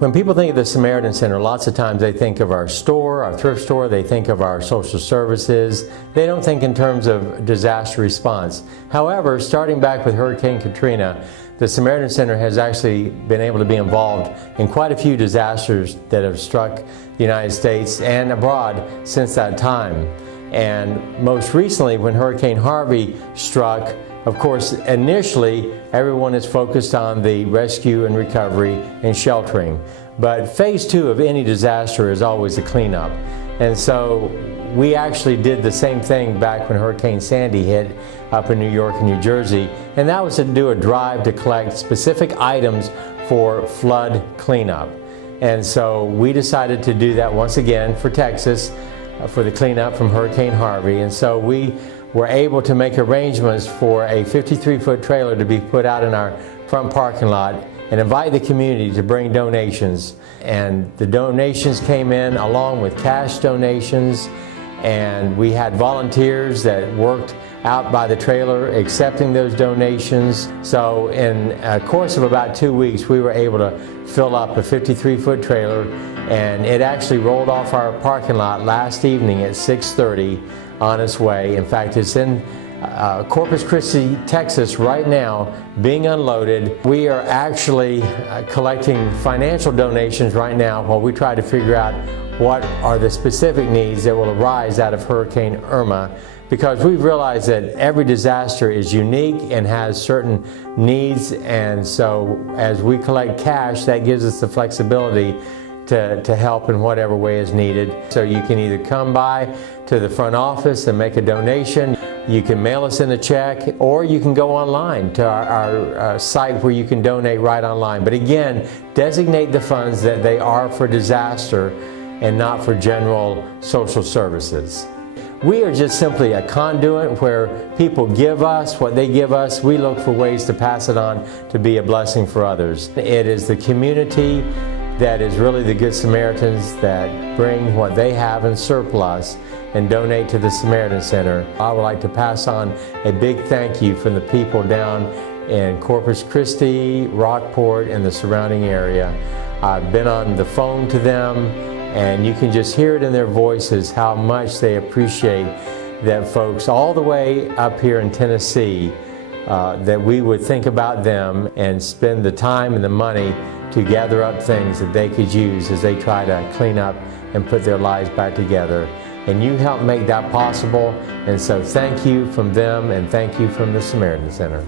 When people think of the Samaritan Center, lots of times they think of our store, our thrift store, they think of our social services. They don't think in terms of disaster response. However, starting back with Hurricane Katrina, the Samaritan Center has actually been able to be involved in quite a few disasters that have struck the United States and abroad since that time. And most recently, when Hurricane Harvey struck, of course, initially, everyone is focused on the rescue and recovery and sheltering. But phase 2 of any disaster is always the cleanup. And so we actually did the same thing back when Hurricane Sandy hit up in New York and New Jersey. And that was to do a drive to collect specific items for flood cleanup. And so we decided to do that once again for Texas, for the cleanup from Hurricane Harvey. And so we were able to make arrangements for a 53-foot trailer to be put out in our front parking lot and invite the community to bring donations. And the donations came in along with cash donations, and we had volunteers that worked out by the trailer accepting those donations. So in a course of about 2 weeks, we were able to fill up a 53-foot trailer, and it actually rolled off our parking lot last evening at 6:30 on its way. In fact, it's in Corpus Christi, Texas right now, being unloaded. We are actually collecting financial donations right now while we try to figure out what are the specific needs that will arise out of Hurricane Irma, because we've realized that every disaster is unique and has certain needs, and so as we collect cash, that gives us the flexibility to help in whatever way is needed. So you can either come by to the front office and make a donation, you can mail us in a check, or you can go online to our site where you can donate right online. But again, designate the funds that they are for disaster and not for general social services. We are just simply a conduit where people give us what they give us. We look for ways to pass it on to be a blessing for others. It is the community that is really the Good Samaritans that bring what they have in surplus and donate to the Samaritan Center. I would like to pass on a big thank you from the people down in Corpus Christi, Rockport, and the surrounding area. I've been on the phone to them, and you can just hear it in their voices how much they appreciate that folks all the way up here in Tennessee, that we would think about them and spend the time and the money to gather up things that they could use as they try to clean up and put their lives back together. And you help make that possible, and so thank you from them and thank you from the Samaritan Center.